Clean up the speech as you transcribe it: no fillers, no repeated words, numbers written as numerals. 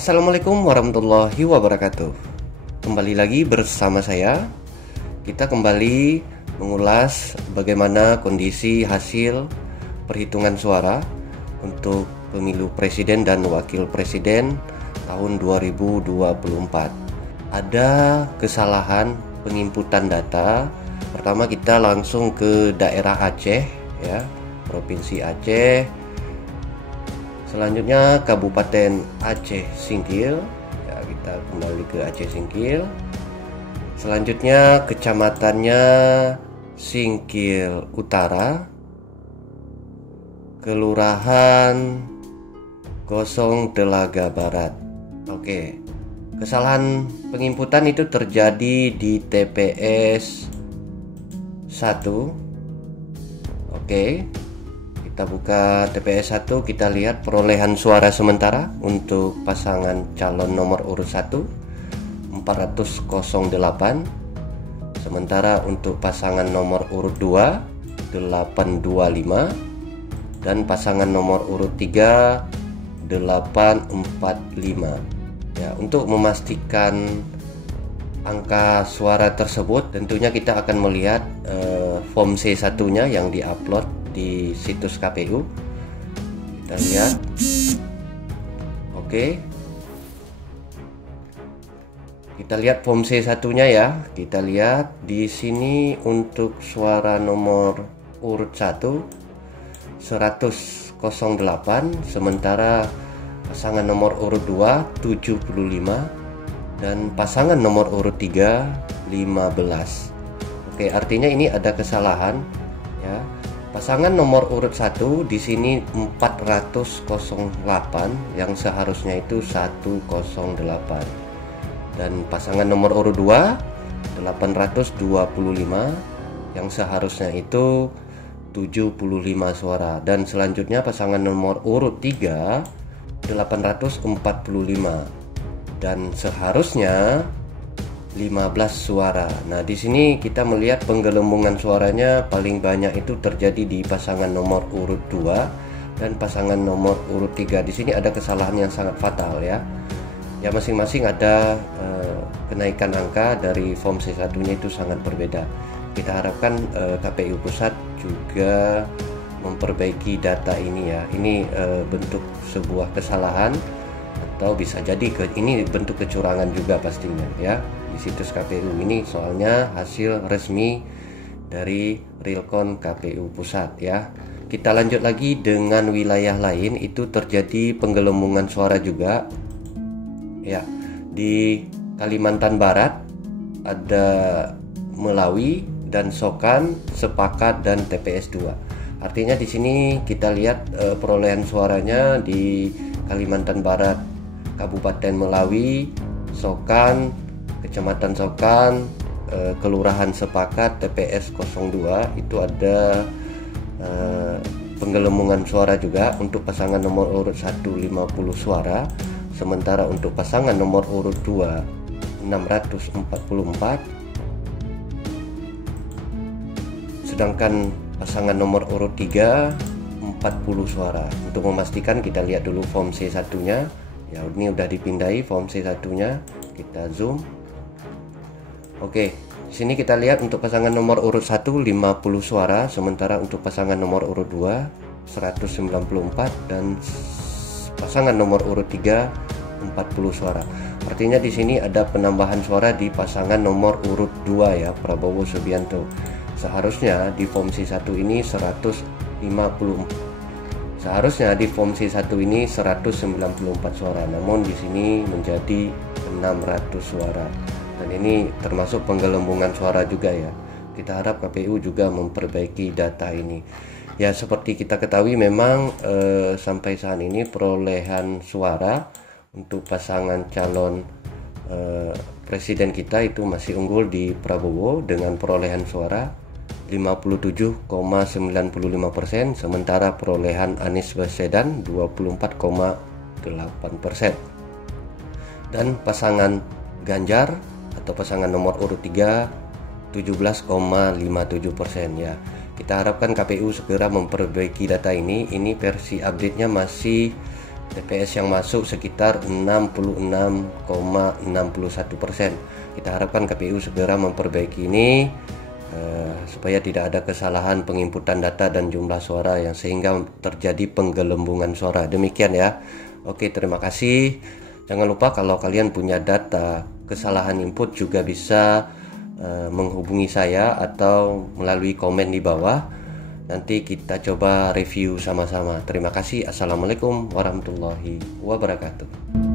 Assalamualaikum warahmatullahi wabarakatuh. Kembali lagi bersama saya. Kita kembali mengulas bagaimana kondisi hasil perhitungan suara untuk pemilu presiden dan wakil presiden tahun 2024. Ada kesalahan penginputan data. Pertama kita langsung ke daerah Aceh ya, Provinsi Aceh. Selanjutnya Kabupaten Aceh Singkil ya, kita kembali ke Aceh Singkil. Selanjutnya kecamatannya Singkil Utara, Kelurahan Gosong Telaga Barat. Oke, kesalahan penginputan itu terjadi di TPS 1. Oke, kita buka TPS 1, kita lihat perolehan suara sementara untuk pasangan calon nomor urut 1 408, sementara untuk pasangan nomor urut 2 825, dan pasangan nomor urut 3 845. Ya, untuk memastikan angka suara tersebut tentunya kita akan melihat form C1-nya yang diupload di situs KPU. Kita lihat. Oke. Kita lihat form C1-nya ya. Kita lihat di sini untuk suara nomor urut 1 108, sementara pasangan nomor urut 2 75, dan pasangan nomor urut 3 15. Oke, artinya ini ada kesalahan ya. Pasangan nomor urut 1 di sini 408 yang seharusnya itu 108. Dan pasangan nomor urut 2 825 yang seharusnya itu 75 suara. Dan selanjutnya pasangan nomor urut 3 845 dan seharusnya 15 suara. Nah, di sini kita melihat penggelembungan suaranya paling banyak itu terjadi di pasangan nomor urut 2 dan pasangan nomor urut 3. Di sini ada kesalahan yang sangat fatal ya. Ya, masing-masing ada kenaikan angka dari form C1-nya itu sangat berbeda. Kita harapkan KPU pusat juga memperbaiki data ini ya. Ini bentuk sebuah kesalahan atau bisa jadi ini bentuk kecurangan juga pastinya ya di situs KPU ini, soalnya hasil resmi dari Realcon KPU pusat ya. Kita lanjut lagi dengan wilayah lain, itu terjadi penggelembungan suara juga ya. Di Kalimantan Barat ada Melawi dan Sokan, Sepakat, dan TPS 2. Artinya di sini kita lihat perolehan suaranya di Kalimantan Barat, Kabupaten Melawi, Sokan, Kecamatan Sokan, Kelurahan Sepakat, TPS 02 itu ada penggelembungan suara juga. Untuk pasangan nomor urut 1 50 suara, sementara untuk pasangan nomor urut 2 644, sedangkan pasangan nomor urut 3 40 suara. Untuk memastikan kita lihat dulu form C1-nya. Ya, ini udah dipindahi form C1-nya. Kita zoom. Oke, di sini kita lihat untuk pasangan nomor urut 1 50 suara, sementara untuk pasangan nomor urut 2 194, dan pasangan nomor urut 3 40 suara. Artinya di sini ada penambahan suara di pasangan nomor urut 2 ya, Prabowo Subianto. Seharusnya di form C1 ini 154 suara, namun di sini menjadi 600 suara. Dan ini termasuk penggelembungan suara juga ya. Kita harap KPU juga memperbaiki data ini. Ya, seperti kita ketahui memang sampai saat ini perolehan suara untuk pasangan calon presiden kita itu masih unggul di Prabowo dengan perolehan suara 57,95%, sementara perolehan Anies Baswedan 24,8%. Dan pasangan Ganjar atau pasangan nomor urut 3 17,57% ya. Kita harapkan KPU segera memperbaiki data ini. Ini versi update-nya masih TPS yang masuk sekitar 66,61%. Kita harapkan KPU segera memperbaiki ini supaya tidak ada kesalahan penginputan data dan jumlah suara yang sehingga terjadi penggelembungan suara. Demikian ya. Oke, terima kasih. Jangan lupa kalau kalian punya data kesalahan input juga bisa menghubungi saya atau melalui komen di bawah. Nanti kita coba review sama-sama. Terima kasih. Assalamualaikum warahmatullahi wabarakatuh.